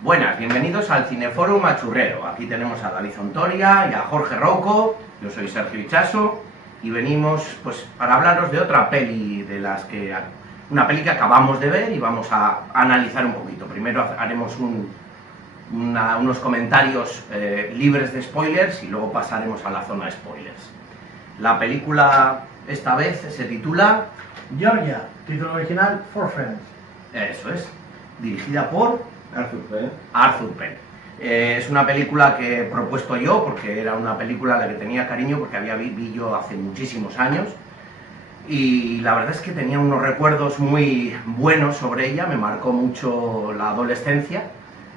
Buenas, bienvenidos al Cineforum Machurrero. Aquí tenemos a David Ontoria y a Jorge Rouco. Yo soy Sergio Ichaso y venimos pues para hablaros de otra peli una peli que acabamos de ver y vamos a analizar un poquito. Primero haremos unos comentarios libres de spoilers y luego pasaremos a la zona de spoilers. La película esta vez se titula Georgia, título original For Friends. Eso es, dirigida por Arthur Penn. Es una película que he propuesto yo porque era una película a la que tenía cariño porque vi yo hace muchísimos años y la verdad es que tenía unos recuerdos muy buenos sobre ella, me marcó mucho la adolescencia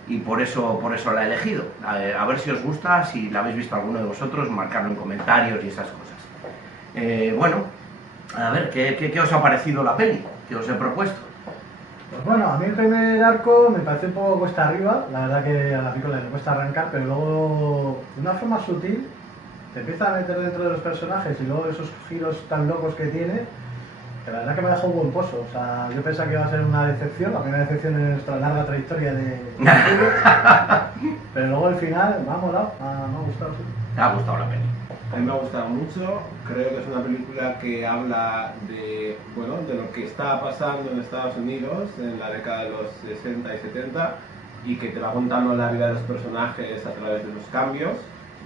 y por eso la he elegido. A ver si os gusta, si la habéis visto alguno de vosotros, marcarlo en comentarios y esas cosas. Bueno, a ver, ¿qué os ha parecido la peli que os he propuesto? Pues bueno, a mí el primer arco me parece un poco cuesta arriba, la verdad que a la película le cuesta arrancar, pero luego de una forma sutil te empieza a meter dentro de los personajes y luego esos giros tan locos que tiene, que la verdad que me ha dejado un buen pozo. O sea, yo pensaba que iba a ser una decepción, la primera decepción en nuestra larga trayectoria de pero luego al final me ha molado, me ha gustado. Sí. ¿Te ha gustado la peli? A mí me ha gustado mucho, creo que es una película que habla de lo que estaba pasando en Estados Unidos en la década de los 60 y 70 y que te va contando la vida de los personajes a través de los cambios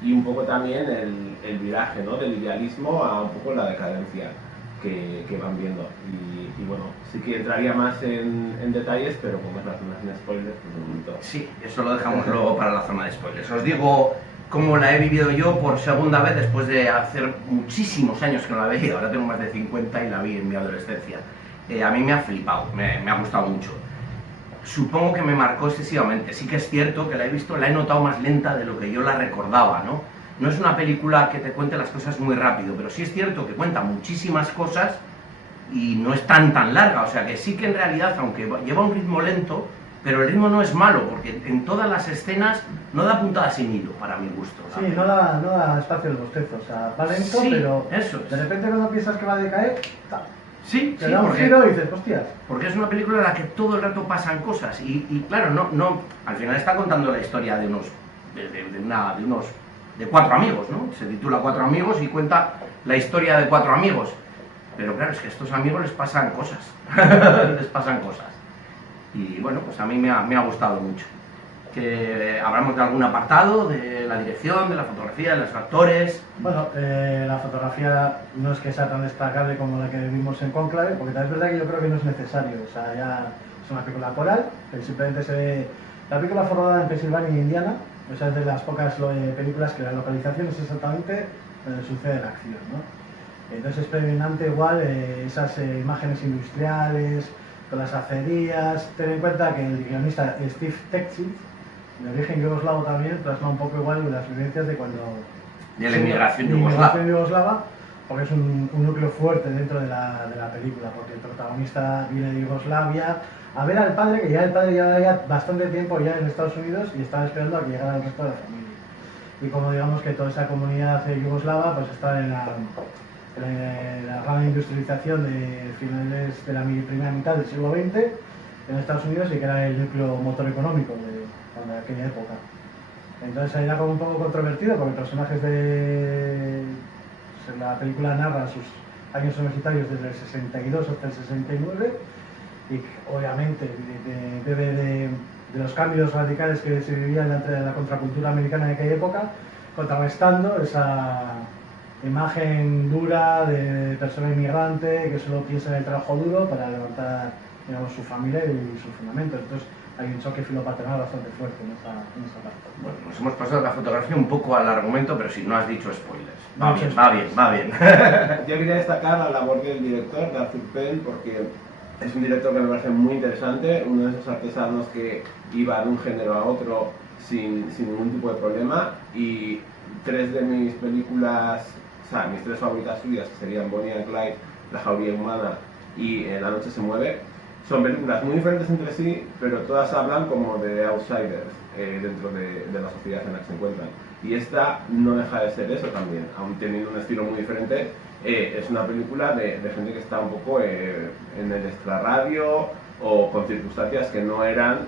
y un poco también el viraje, ¿no? Del idealismo a un poco la decadencia que van viendo. Y bueno, sí que entraría más en detalles, pero como es la zona sin spoilers, pues un momento. Sí, eso lo dejamos luego para la zona de spoilers. Os digo cómo la he vivido yo por segunda vez después de hacer muchísimos años que no la veía. Ahora tengo más de 50 y la vi en mi adolescencia. A mí me ha flipado, me ha gustado mucho. Supongo que me marcó excesivamente. Sí que es cierto que la he notado más lenta de lo que yo la recordaba, ¿no? No es una película que te cuente las cosas muy rápido, pero sí es cierto que cuenta muchísimas cosas y no es tan larga. O sea que sí que en realidad, aunque lleva un ritmo lento, pero el ritmo no es malo, porque en todas las escenas no da puntada sin hilo, para mi gusto. Sí, no da espacio al bostezo, o sea, va lento, sí, pero eso es. De repente cuando piensas que va a decaer, sí, te da un giro y dices, hostias. Porque es una película en la que todo el rato pasan cosas y claro, no, al final está contando la historia de cuatro amigos, ¿no? Se titula Cuatro amigos y cuenta la historia de cuatro amigos. Pero claro, es que a estos amigos les pasan cosas, les pasan cosas. Y bueno, pues a mí me ha gustado mucho. Que hablamos de algún apartado, de la dirección, de la fotografía, de los actores. Bueno, la fotografía no es que sea tan destacable como la que vimos en Cónclave, porque también es verdad que yo creo que no es necesario. O sea, ya es una película coral, que simplemente se ve. La película fue rodada en Pensilvania y Indiana, o sea, es de las pocas películas que la localización es exactamente donde sucede la acción, ¿no? Entonces es predominante igual esas imágenes industriales, con las acerías. Ten en cuenta que el guionista Steve Tekci, de origen yugoslavo también, plasma un poco igual las vivencias de cuando... De la inmigración yugoslava. Porque es un núcleo fuerte dentro de la película, porque el protagonista viene de Yugoslavia a ver al padre, que ya el padre lleva bastante tiempo ya en Estados Unidos y estaba esperando a que llegara el resto de la familia. Y como digamos que toda esa comunidad yugoslava pues está en la gran industrialización de finales de la primera mitad del siglo XX en Estados Unidos y que era el núcleo motor económico de aquella época. Entonces era como un poco controvertido porque personajes la película narra sus años universitarios desde el 62 hasta el 69 y obviamente bebe de los cambios radicales que se vivían entre la contracultura americana de aquella época, contrarrestando esa imagen dura de persona inmigrante que solo piensa en el trabajo duro para levantar, digamos, su familia y sus fundamentos. Entonces hay un choque filopaternal bastante fuerte en esa parte. Bueno, nos hemos pasado la fotografía un poco al argumento, pero si no has dicho spoilers. Va bien. Yo quería destacar la labor del director, de Arthur Penn, porque es un director que me parece muy interesante, uno de esos artesanos que iba de un género a otro sin ningún tipo de problema, y tres de mis películas, o sea, mis tres favoritas suyas, que serían Bonnie and Clyde, La jauría humana y La noche se mueve, son películas muy diferentes entre sí, pero todas hablan como de outsiders dentro de la sociedad en la que se encuentran. Y esta no deja de ser eso también, aun teniendo un estilo muy diferente. Es una película de gente que está un poco en el extrarradio o con circunstancias que no eran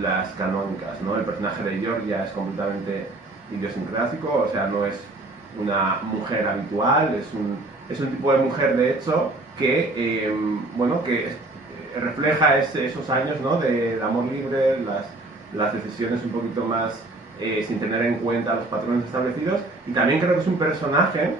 las canónicas, ¿no? El personaje de Georgia es completamente idiosincrático, o sea, no es una mujer habitual, es un tipo de mujer de hecho que, bueno, que refleja esos años, ¿no? Del amor libre, las decisiones un poquito más sin tener en cuenta los patrones establecidos, y también creo que es un personaje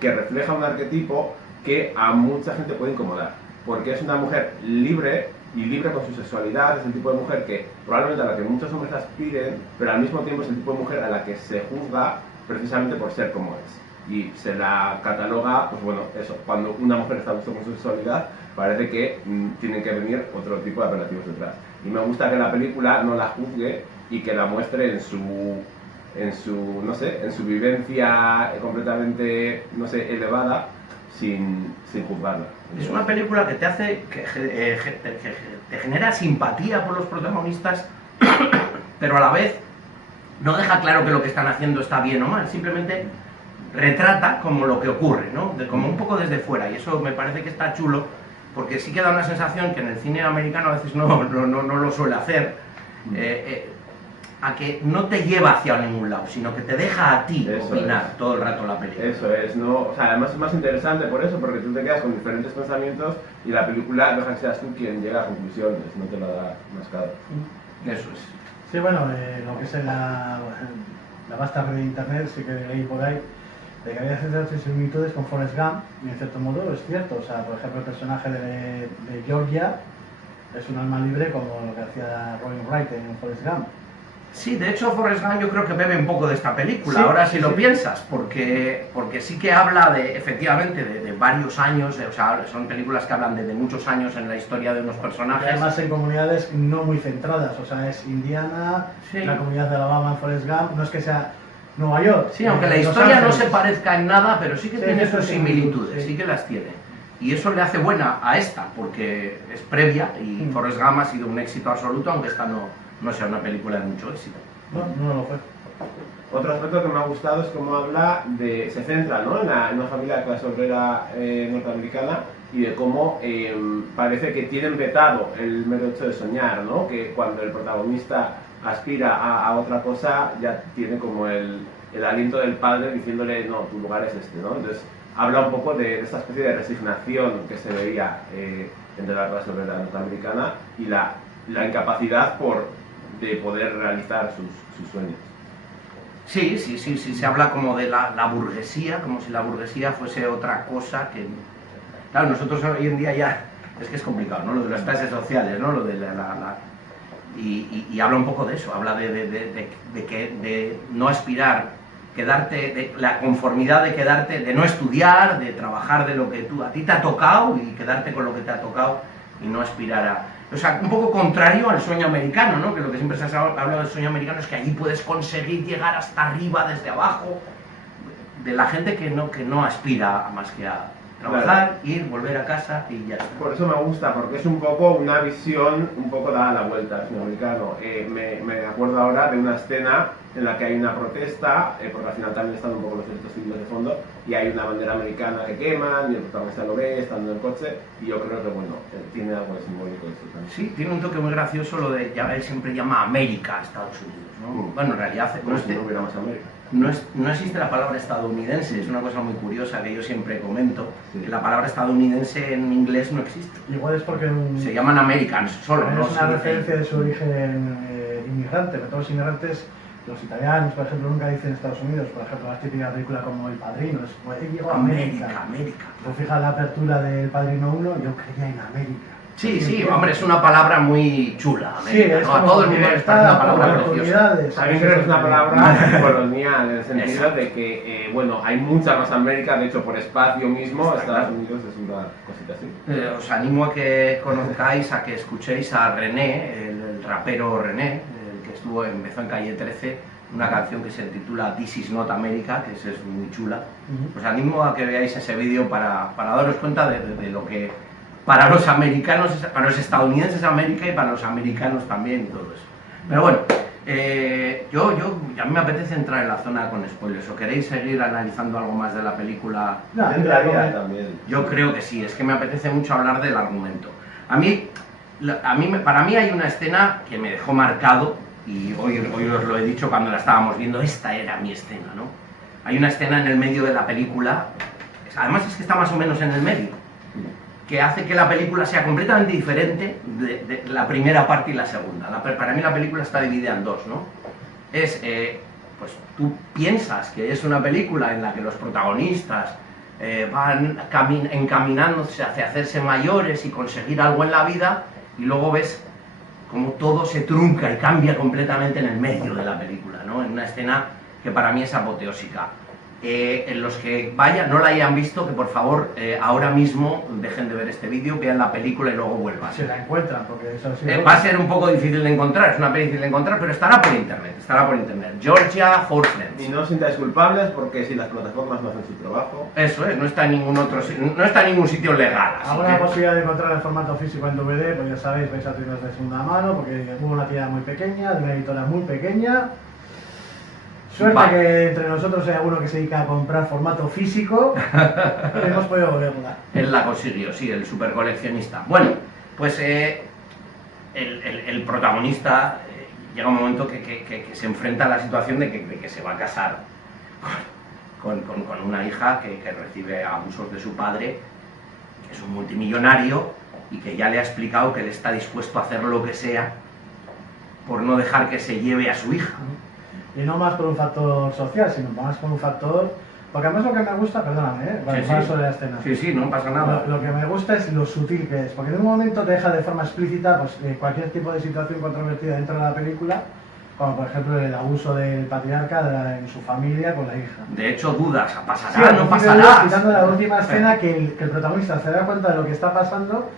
que refleja un arquetipo que a mucha gente puede incomodar, porque es una mujer libre y libre con su sexualidad, es el tipo de mujer que probablemente a la que muchos hombres aspiren, pero al mismo tiempo es el tipo de mujer a la que se juzga precisamente por ser como es. Y se la cataloga, pues bueno, eso, cuando una mujer está a gusto con su sexualidad, parece que tienen que venir otro tipo de apelativos detrás. Y me gusta que la película no la juzgue y que la muestre en su no sé, en su vivencia completamente, no sé, elevada, sin juzgarla. Es una película que te hace, que te genera simpatía por los protagonistas, pero a la vez no deja claro que lo que están haciendo está bien o mal, simplemente retrata como lo que ocurre, ¿no? Como un poco desde fuera, y eso me parece que está chulo, porque sí que da una sensación que en el cine americano a veces no lo suele hacer, a que no te lleva hacia ningún lado, sino que te deja a ti opinar todo el rato la película. Eso es, ¿no? O sea, además es más interesante por eso, porque tú te quedas con diferentes pensamientos y la película deja que seas tú quien llega a conclusiones, no te la da mascado. Eso es. Sí, bueno, lo que es la vasta red de internet, sí que leí por ahí de que había ciertas similitudes con Forrest Gump, y en cierto modo es cierto. O sea, por ejemplo, el personaje de Georgia es un alma libre como lo que hacía Robin Wright en Forrest Gump. Sí, de hecho Forrest Gump yo creo que bebe un poco de esta película, Sí, ahora si sí, lo sí. piensas, porque sí que habla efectivamente de varios años, o sea, son películas que hablan de muchos años en la historia de unos Y personajes. además en comunidades no muy centradas, o sea, es Indiana, Sí. la comunidad de Alabama en Forrest Gump, no es que sea Nueva York. Sí, aunque la Los historia no Ángeles. se parezca en nada, pero sí que Sí, tiene eso sus sí, similitudes, sí. sí que las tiene. Y eso le hace buena a esta, porque es previa y Forrest Gump ha sido un éxito absoluto, aunque esta no sea una película de mucho éxito. No lo fue. Otro aspecto que me ha gustado es cómo habla se centra, ¿no? en una familia de clase obrera norteamericana, y de cómo parece que tienen vetado el mero hecho de soñar, ¿no? Que cuando el protagonista aspira a otra cosa ya tiene como el aliento del padre diciéndole, no, tu lugar es este, ¿no? Entonces habla un poco de esta especie de resignación que se veía entre la clase obrera norteamericana y la incapacidad de poder realizar sus sueños. Sí, se habla como de la burguesía, como si la burguesía fuese otra cosa que... Claro, nosotros hoy en día ya, es que es complicado, ¿no? Lo de las clases sociales, ¿no? Lo de y habla un poco de eso, habla de no aspirar, quedarte, de la conformidad de quedarte, de no estudiar, de trabajar de lo que a ti te ha tocado y quedarte con lo que te ha tocado y no aspirar a... O sea, un poco contrario al sueño americano, ¿no? Que lo que siempre se ha hablado del sueño americano es que allí puedes conseguir llegar hasta arriba desde abajo, de la gente que no aspira a más que a trabajar, ir, volver a casa y ya está. Por eso me gusta, porque es un poco una visión un poco dada la vuelta al sueño americano. Me acuerdo ahora de una escena en la que hay una protesta, porque al final también están un poco los derechos civiles de fondo, y hay una bandera americana que queman, y el protagonista lo ve estando en el coche, y yo creo que, bueno, tiene algo de simbólico eso también. Sí, tiene un toque muy gracioso lo de, él siempre llama América a Estados Unidos, ¿no? Bueno, en realidad Como si no hubiera más América. no existe la palabra estadounidense, es una cosa muy curiosa que yo siempre comento, Sí. que la palabra estadounidense en inglés no existe. Igual es porque Se llaman Americans solo, ¿no? es una Se dice- referencia de su origen inmigrante, que todos los inmigrantes, los italianos, por ejemplo, nunca dicen Estados Unidos. Por ejemplo, las típicas películas como El Padrino, es como, llegó a América. América. Tú fijas la apertura del Padrino 1, yo creía en América. Sí, hombre, es una palabra muy chula, Sí, América, es ¿no? A como todo el mundo les parece una palabra preciosa. oportunidades. También creo que es una palabra colonial, en el sentido de que, bueno, hay mucha más América, de hecho, por espacio mismo, Está Estados claro. Unidos es una cosita así. Os animo a que conozcáis, a que escuchéis a René, el rapero René, el que empezó en Calle 13, una canción que se titula This is not America, que es muy chula. Os animo a que veáis ese vídeo para daros cuenta de lo que para los americanos, para los estadounidenses es América y para los americanos también y todo eso. Pero bueno, a mí me apetece entrar en la zona con spoilers. ¿O queréis seguir analizando algo más de la película? No, Entraría también. Yo creo que sí, es que me apetece mucho hablar del argumento. A mí, Para mí hay una escena que me dejó marcado, y hoy os lo he dicho cuando la estábamos viendo, esta era mi escena, ¿no? Hay una escena en el medio de la película, además es que está más o menos en el medio, que hace que la película sea completamente diferente de la primera parte y la segunda. Para mí la película está dividida en dos, ¿no? Pues tú piensas que es una película en la que los protagonistas van encaminándose hacia hacerse mayores y conseguir algo en la vida, y luego ves como todo se trunca y cambia completamente en el medio de la película, ¿no? En una escena que para mí es apoteósica. En los que no la hayan visto, que por favor ahora mismo dejen de ver este vídeo, vean la película y luego vuelvan. Si la encuentran, porque eso sí. Va a ser un poco difícil de encontrar, es una peli difícil de encontrar, pero estará por internet, Georgia for Friends. Y no os sintáis culpables porque si las plataformas no hacen su trabajo. Eso es, no está en ningún sitio legal. Alguna posibilidad de encontrar el formato físico en DVD, pues ya sabéis, vais a tiendas de segunda mano, porque hubo una tirada muy pequeña, de una editora muy pequeña. Suerte que entre nosotros hay alguno que se dedica a comprar formato físico y hemos podido verla. Él la consiguió, sí, el super coleccionista. Bueno, pues el protagonista llega un momento que se enfrenta a la situación de que se va a casar con una hija que recibe abusos de su padre, que es un multimillonario y que ya le ha explicado que él está dispuesto a hacer lo que sea por no dejar que se lleve a su hija. Y no más por un factor social, sino más por un factor... Porque además lo que me gusta, perdóname, más sobre la escena. Sí, no pasa nada. Lo que me gusta es lo sutil que es, porque en un momento te deja de forma explícita pues, cualquier tipo de situación controvertida dentro de la película, como por ejemplo el abuso del patriarca en su familia con la hija. De hecho dudas, ¿pasará? Sí, ¿No pasará? Quitando la última escena que el protagonista se da cuenta de lo que está pasando,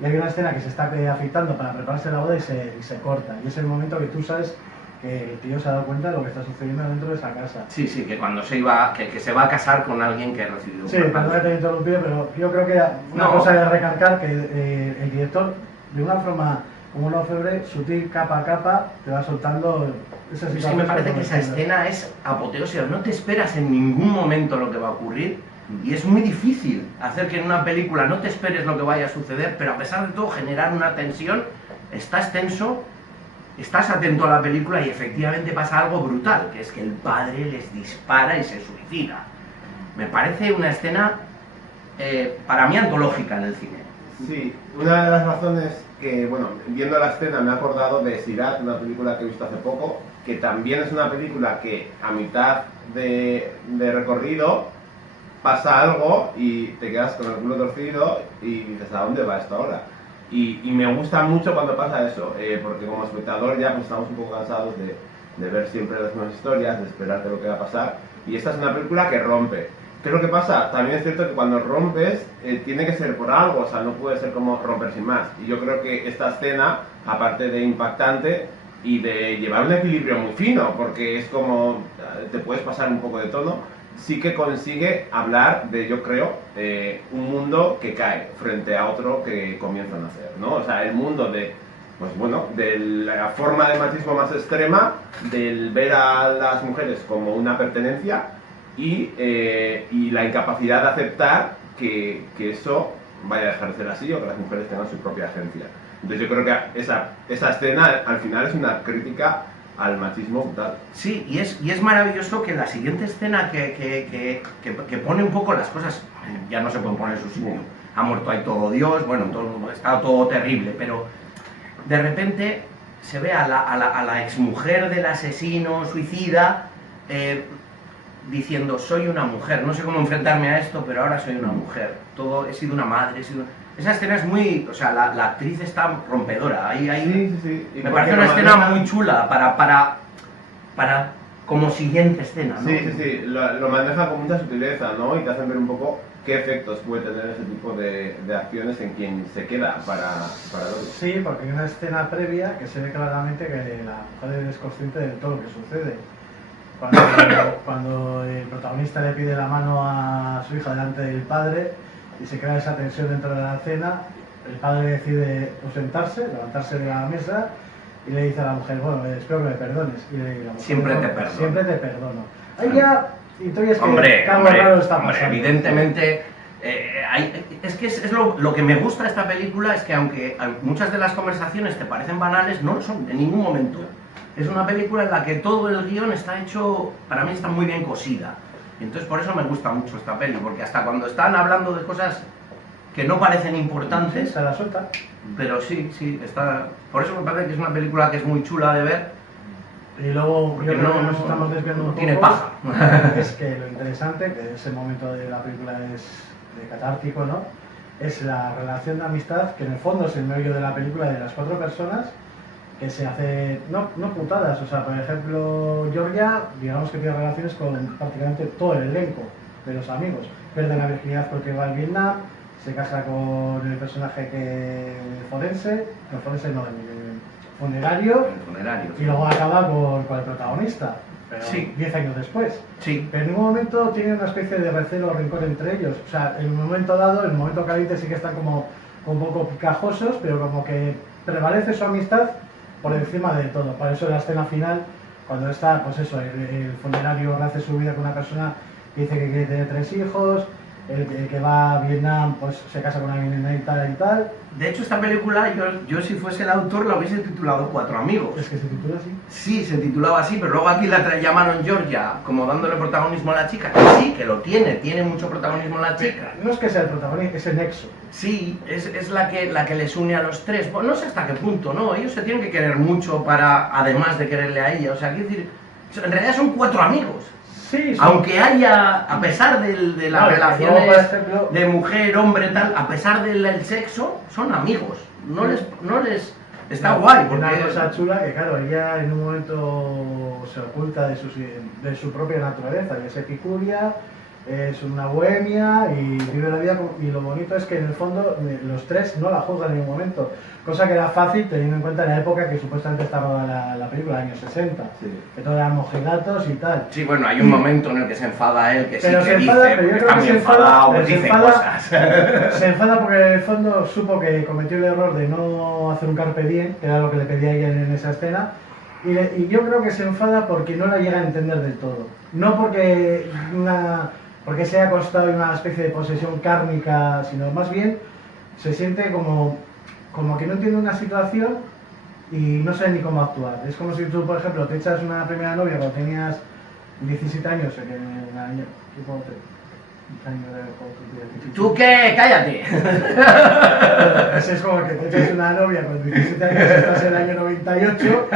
y hay una escena que se está afeitando para prepararse la boda y se corta. Y es el momento que tú sabes que el tío se ha dado cuenta de lo que está sucediendo dentro de esa casa. Sí, que cuando se va a casar con alguien que ha recibido un Sí, perdón que te he interrumpido, pero yo creo que una cosa es recalcar que el director, de una forma como una orfebre, sutil, capa a capa, te va soltando esa situación. Sí, me parece que esa escena es apoteósica, no te esperas en ningún momento lo que va a ocurrir, y es muy difícil hacer que en una película no te esperes lo que vaya a suceder, pero a pesar de todo generar una tensión, estás tenso. Estás atento a la película y efectivamente pasa algo brutal, que es que el padre les dispara y se suicida. Me parece una escena, para mí, antológica en el cine. Sí, una de las razones que, bueno, viendo la escena me he acordado de Sirat, una película que he visto hace poco, que también es una película que a mitad de recorrido pasa algo y te quedas con el culo torcido y dices, ¿a dónde va esto ahora? Y me gusta mucho cuando pasa eso, porque como espectador ya pues estamos un poco cansados de ver siempre las mismas historias, de esperarte lo que va a pasar, y esta es una película que rompe. ¿Qué es lo que pasa? También es cierto que cuando rompes tiene que ser por algo, o sea, no puede ser como romper sin más. Y yo creo que esta escena, aparte de impactante y de llevar un equilibrio muy fino, porque es como te puedes pasar un poco de tono, sí que consigue hablar de, yo creo, un mundo que cae frente a otro que comienza a nacer, ¿no? O sea, el mundo de, pues bueno, de la forma de machismo más extrema, del ver a las mujeres como una pertenencia y la incapacidad de aceptar que eso vaya a dejar de ser así o que las mujeres tengan su propia agencia. Entonces yo creo que esa escena al final es una crítica al machismo brutal. Sí, y es maravilloso que la siguiente escena que pone un poco las cosas, ya no se pueden poner en su sitio, ha muerto ahí todo Dios, bueno, está todo terrible, pero de repente se ve a la exmujer del asesino suicida diciendo, soy una mujer, no sé cómo enfrentarme a esto, pero ahora soy una mujer, he sido una madre, Esa escena es muy... O sea, la actriz está rompedora. Sí. Me parece una escena muy chula para como siguiente escena, ¿no? Sí. Lo maneja con mucha sutileza, ¿no? Y te hacen ver un poco qué efectos puede tener ese tipo de acciones en quien se queda para verlo. Sí, porque hay una escena previa que se ve claramente que la mujer es consciente de todo lo que sucede. Cuando el protagonista le pide la mano a su hija delante del padre y se crea esa tensión dentro de la cena, el padre decide ausentarse, levantarse de la mesa y le dice a la mujer, bueno, espero que me perdones. Y la mujer, siempre te perdono. Siempre te perdono. Ahí ya, y tú ya es que hombre, algo raro está pasando. Evidentemente Es que es lo que me gusta de esta película, es que aunque muchas de las conversaciones te parecen banales, no lo son en ningún momento. Es una película en la que todo el guión está hecho, para mí está muy bien cosida. Entonces por eso me gusta mucho esta peli, porque hasta cuando están hablando de cosas que no parecen importantes, Se la suelta. pero sí, está... Por eso me parece que es una película que es muy chula de ver. Y luego, Porque yo creo no- que nos estamos desviando un tiene poco. paja. Es que lo interesante, que ese momento de la película es de catártico, ¿no? Es la relación de amistad, que en el fondo es el medio de la película de las 4 personas, que se hace, no putadas, o sea, por ejemplo, Georgia, digamos que tiene relaciones con prácticamente todo el elenco de los amigos. Pierde la virginidad porque va al Vietnam, se casa con el personaje que forense, no forense, no, el funerario, El funerario. y luego acaba con el protagonista, pero Sí. 10 años después. Sí, Pero en ningún momento tiene una especie de recelo o rencor entre ellos. O sea, en un momento dado, en el momento caliente sí que están como un poco picajosos, pero como que prevalece su amistad por encima de todo. Por eso en la escena final, cuando está, pues eso, el funerario hace su vida con una persona que dice que quiere tener 3 hijos, el que va a Vietnam, pues se casa con alguien y tal. de hecho esta película, yo si fuese el autor la hubiese titulado Cuatro amigos. Es que se titula así. Sí, se titulaba así, pero luego aquí llamaron Georgia como dándole protagonismo a la chica. Que sí, que lo tiene mucho protagonismo la chica. No es que sea el protagonista, es el nexo. Sí, es la que les une a los tres. Bueno, no sé hasta qué punto, ¿no? Ellos se tienen que querer mucho para, además de quererle a ella. O sea, quiero decir, en realidad son 4 amigos. Sí, Aunque haya, a pesar de las Claro, relaciones luego, por ejemplo, de mujer, hombre, tal, a pesar del sexo, son amigos. No les está guay, porque... Una cosa chula que, claro, ella en un momento se oculta de su propia naturaleza, y es epicuria, es una bohemia y vive la vida, y lo bonito es que en el fondo los 3 no la juzgan en ningún momento, cosa que era fácil teniendo en cuenta la época que supuestamente estaba la película, años 60, Sí. que todo eran mojigatos y tal. Sí, bueno, hay un momento en el que se enfada él, que sí Pero que se dice, enfada, pero yo porque creo está que muy se enfada, enfadado, pero se dice enfada- cosas. Se enfada porque en el fondo supo que cometió el error de no hacer un carpe diem, que era lo que le pedía ella en esa escena, y yo creo que se enfada porque no la llega a entender del todo. No porque se haya costado una especie de posesión kármica, sino más bien se siente como que no entiende una situación y no sabe ni cómo actuar. Es como si tú, por ejemplo, te echas una primera novia cuando tenías 17 años, que en el año... ¿qué puedo hacer? ¿Tú qué? ¡Cállate! Es como que te echas una novia con 17 años, estás en el año 98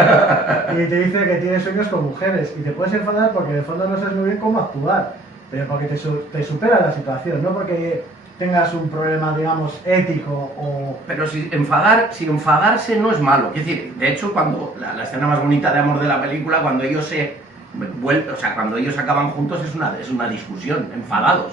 y te dice que tienes sueños con mujeres y te puedes enfadar porque en el fondo no sabes muy bien cómo actuar, pero porque te supera la situación, no porque tengas un problema, digamos, ético o... Pero si enfadarse no es malo. Es decir, de hecho, cuando la escena más bonita de amor de la película, cuando ellos cuando ellos acaban juntos es una discusión, enfadados.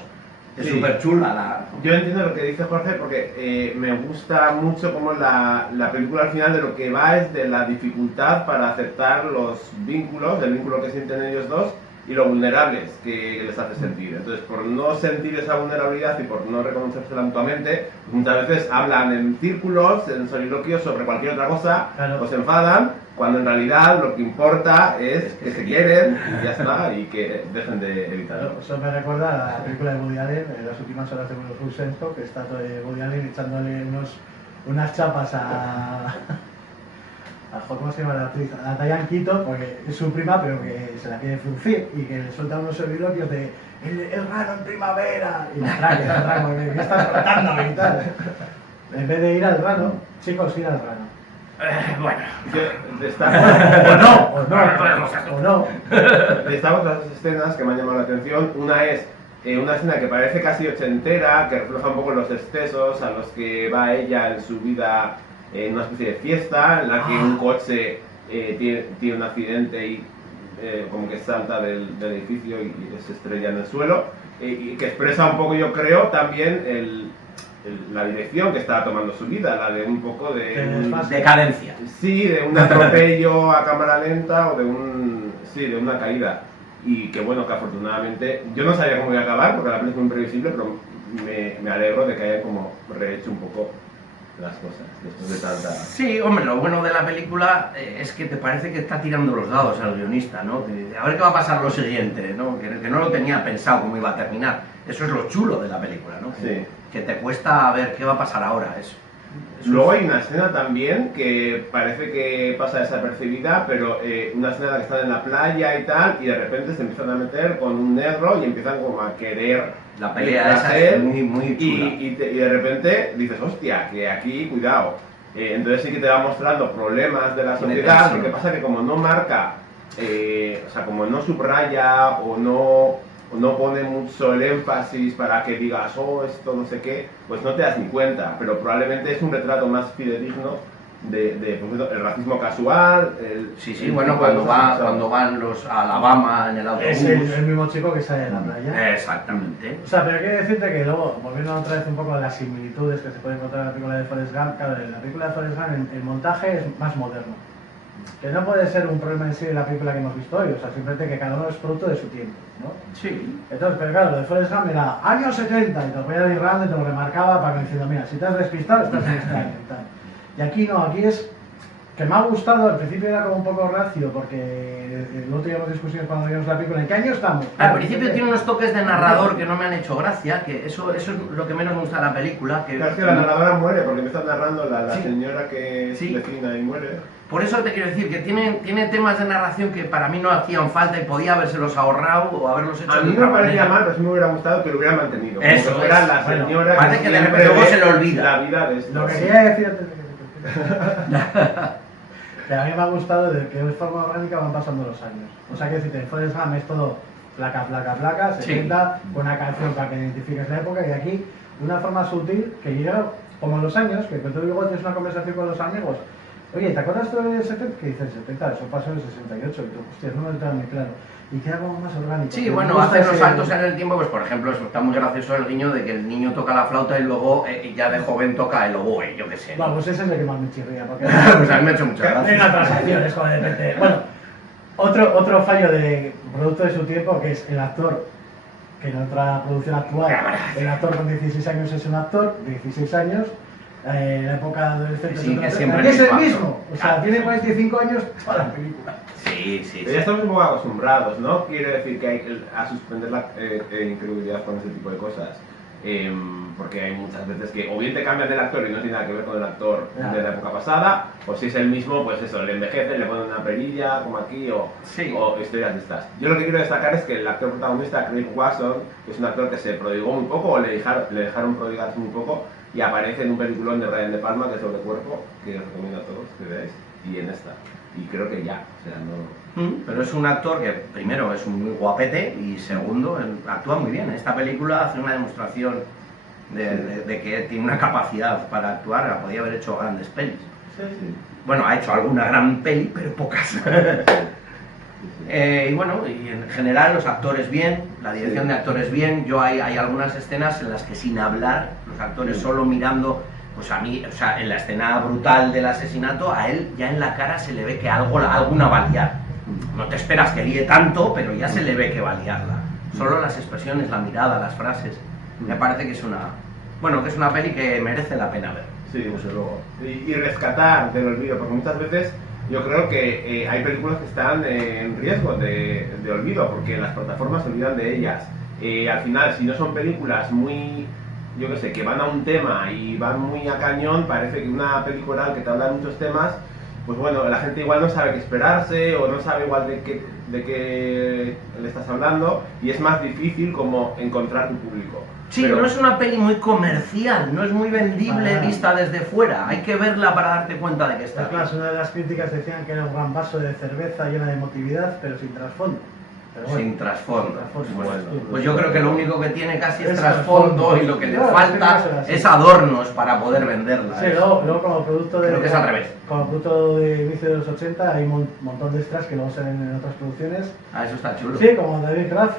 Es Sí. súper chula Yo entiendo lo que dice Jorge porque me gusta mucho cómo la película al final de lo que va es de la dificultad para aceptar los vínculos, el vínculo que sienten ellos dos y lo vulnerables que les hace sentir. Entonces, por no sentir esa vulnerabilidad y por no reconocerse mutuamente, muchas veces hablan en círculos, en soliloquios sobre cualquier otra cosa, Claro. o se enfadan, cuando en realidad lo que importa es que se quieren y ya está, y que dejen de evitarlo. Claro, eso me recuerda a la película de Woody Allen, en las últimas horas de Full Senso, que está todo Woody Allen echándole unas chapas ¿cómo se llama la actriz? A Diane Keaton, porque es su prima, pero que se la quiere fruncir y que le suelta unos soliloquios de el rano en primavera y la traga, que estás tratando y tal. En vez de ir al rano, chicos, ir al rano. Bueno. Yo destaco, O no. destaco las dos escenas que me han llamado la atención. Una es una escena que parece casi ochentera, que refleja un poco los excesos a los que va ella en su vida, en una especie de fiesta, en la que un coche tiene un accidente y como que salta del edificio y se estrella en el suelo, y que expresa un poco, yo creo, también la dirección que estaba tomando su vida, la de un poco de... Decadencia. Sí, de un atropello a cámara lenta o de una caída. Y que bueno, que afortunadamente yo no sabía cómo iba a acabar porque la película es muy imprevisible, pero me alegro de que haya como rehecho un poco las cosas después de tanta... Sí, hombre, lo bueno de la película es que te parece que está tirando los dados al guionista, ¿no? A ver qué va a pasar lo siguiente, ¿no? Que no lo tenía pensado cómo iba a terminar. Eso es lo chulo de la película, ¿no? Sí. Que te cuesta ver qué va a pasar ahora. Eso Luego es- hay una escena también que parece que pasa desapercibida, pero una escena en la que están en la playa y tal, y de repente se empiezan a meter con un negro y empiezan como a querer la pelea detrás esa de es él, muy chula. y de repente dices, hostia, que aquí, cuidado. Entonces sí que te va mostrando problemas de la Tiene sociedad. tensión. Lo que pasa que como no marca, o sea, como no subraya o no pone mucho el énfasis para que digas, oh, esto no sé qué, pues no te das ni cuenta. Pero probablemente es un retrato más fidedigno de pues, el racismo casual. Sí, sí, el bueno, tipo de cuando, cosas que cuando van los a Alabama en el autobús. Es el mismo chico que sale en la playa. Exactamente. O sea, pero quiero decirte que luego, volviendo otra vez un poco a las similitudes que se pueden encontrar en la película de Forrest Gump, claro, en la película de Forrest Gump el montaje es más moderno. Que no puede ser un problema en sí de la película que hemos visto hoy, o sea, simplemente que cada uno es producto de su tiempo, ¿no? Sí. Entonces, pero claro, lo de Forrest Gump era años 70 y te lo ponía de Irlanda y te lo remarcaba para que diciendo, mira, si te has despistado, estás en este año y tal. Y aquí no, aquí es que me ha gustado, al principio era como un poco racio, porque luego teníamos discusiones cuando vimos la película, ¿en qué año estamos? Al principio tiene unos toques de narrador que no me han hecho gracia, que eso es lo que menos me gusta de la película. Que, Claro, es que la narradora muere porque me está narrando la Sí. señora que es Sí. vecina y muere. Por eso te quiero decir que tiene temas de narración que para mí no hacían falta y podía habérselos ahorrado o haberlos hecho A de mí otra me parecía manera. mal, pero sí me hubiera gustado que lo hubieran mantenido. Como Eso que fuera es. la Bueno, señora parece que de siempre repente luego ve se le olvida. la vida de estos. Lo que quería decir antes de que a mí me ha gustado de que de forma orgánica van pasando los años. O sea, que decirte, en Forrest Gump es todo placa, placa, placa, Sí. 70, con una canción para que identifiques la época, y aquí, de una forma sutil, que llega como en los años, que cuando tú luego tienes una conversación con los amigos, oye, ¿te acuerdas tú del 70? Que dices, 70, eso pasó en el 68, y tú, hostia, no me lo tengo muy claro. Y queda como más orgánico. Sí, Me bueno, gusta hace unos ese- saltos en el tiempo, pues por ejemplo, eso está muy gracioso el guiño de que el niño toca la flauta y luego ya de joven toca el oboe, yo qué sé. ¿no? Vamos, ese es el que más me chirría, porque... Pues a mí me ha hecho mucha Hay una gracia. transacción, es como de repente. Bueno, otro fallo de producto de su tiempo, que es el actor, que en otra producción actual, el actor con 16 años es un actor, 16 años, la época adolescente Sí, es que otro. siempre Aquí es el el mismo mismo, actor. o sea, Claro, tiene sí. 45 años toda la película. Sí, sí, Pero ya sí. estamos un poco acostumbrados, ¿no? Quiere decir que hay a suspender la incredulidad con ese tipo de cosas. Porque hay muchas veces que o bien te cambian del actor y no tiene nada que ver con el actor Ya. de la época pasada, o si es el mismo, pues eso, le envejecen, le ponen una perilla, como aquí, Sí. o historias de estas. Yo lo que quiero destacar es que el actor protagonista, Craig Wasson, que es un actor que se prodigó muy poco, o le dejaron prodigarse muy poco, y aparece en un peliculón de Brian De Palma, que es Sobre Cuerpo, que os recomiendo a todos que veáis, y en esta. Y creo que ya, o sea, no... Pero es un actor que, primero, es muy guapete y, segundo, actúa muy bien. En esta película hace una demostración de que tiene una capacidad para actuar. Podía haber hecho grandes pelis. Sí. Bueno, ha hecho alguna gran peli, pero pocas. Y bueno, y en general los actores bien, la dirección Sí. de actores bien. Yo hay algunas escenas en las que sin hablar, los actores Sí. solo mirando, pues a mí, o sea, en la escena brutal del asesinato, a él ya en la cara se le ve que alguna va a liar. No te esperas que líe tanto, pero ya se le ve que va a liarla. Solo las expresiones, la mirada, las frases. Me parece que es que es una peli que merece la pena ver. Sí, desde luego. Y rescatar del olvido, porque muchas veces yo creo que hay películas que están en riesgo de olvido, porque las plataformas se olvidan de ellas. Al final, si no son películas muy, yo qué sé, que van a un tema y van muy a cañón, parece que una película que te habla de muchos temas, pues bueno, la gente igual no sabe qué esperarse o no sabe igual de qué le estás hablando, y es más difícil como encontrar tu público. Sí, Pero- no es una peli muy comercial, no es muy vendible vista desde fuera. Hay que verla para darte cuenta de que está Es bien. más, una de las críticas decían que era un gran vaso de cerveza llena de emotividad, pero sin trasfondo. Pero bueno, Sin trasfondo. sin trasfondo, Bueno, pues yo creo que lo único que tiene casi es Es trasfondo trasfondo. y lo que le Claro, falta es que no será es así. adornos para poder venderla. Sí, luego como producto de... Creo que es al revés. Como producto de inicio de los 80 hay un montón de extras que luego se ven en otras producciones. Ah, eso está chulo. Sí, como David Graff,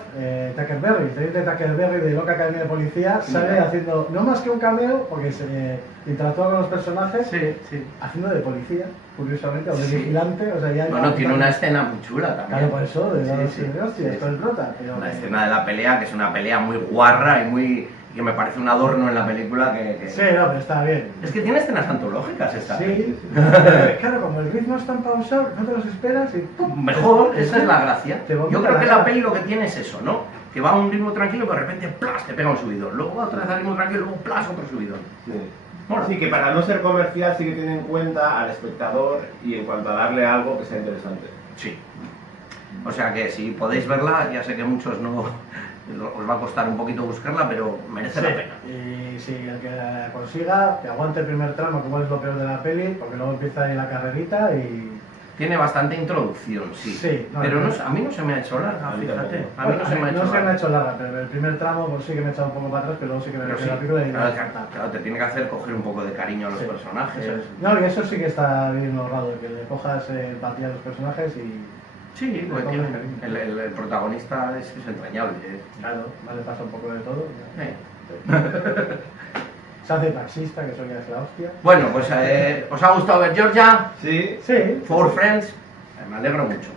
Tucker Berry, el teniente Tucker Berry de Loca Academia de Policía, sale Mira. haciendo, no más que un cameo, porque se interactúa con los personajes, Sí, sí. haciendo de policía, curiosamente, o de Sí. vigilante, o sea, ya... Bueno, tiene una escena muy chula también. Claro, por eso, de Sí, los sí, de hostias, sí, con el sí. prota, pero... Una escena de la pelea que es una pelea muy guarra y que me parece un adorno en la película que... Sí, no, pero está bien. Es que tiene escenas antológicas esta. Sí, claro, como el ritmo es tan pausado, no te los esperas y ¡pum! Mejor, esa es la gracia. Te Yo vomita creo la que cara. la peli lo que tiene es eso, ¿no? que va a un ritmo tranquilo, pero de repente, ¡plas!, te pega un subidón. Luego va otra vez al ritmo tranquilo, luego, ¡plas!, otro subidón. Sí. Mola. Sí, que para no ser comercial sí que tiene en cuenta al espectador y en cuanto a darle algo que sea interesante. Sí. O sea que si podéis verla, ya sé que muchos no os va a costar un poquito buscarla, pero merece la pena. Y si el que la consiga, que aguante el primer tramo, que igual es lo peor de la peli, porque luego empieza ahí la carrerita y... Tiene bastante introducción, sí. Sí, no, pero no. a mí no se me ha hecho larga, A mí fíjate. tampoco. A mí no se me ha hecho larga. larga, pero el primer tramo pues sí que me he echado un poco para atrás, pero luego sí que me Pero he sí, la película y me claro, encanta. claro, te tiene que hacer coger un poco de cariño a los Sí, personajes. eso es. No, y eso sí que está bien logrado, que le cojas empatía a los personajes y... Sí, porque cogen cariño. el protagonista es entrañable. Claro, vale, pasa un poco de todo. Eh. Se hace taxista, que eso ya es la hostia. Bueno, pues ¿os ha gustado ver Georgia? Sí, Sí. Four Friends. Me alegro mucho.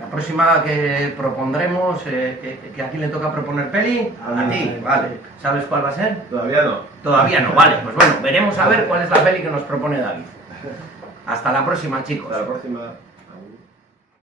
La próxima que propondremos, que a quién le toca proponer peli, A a mí. ti, vale. ¿Sabes cuál va a ser? todavía no. Todavía no, vale. Pues bueno, veremos a ver cuál es la peli que nos propone David. Hasta la próxima, chicos. Hasta la próxima.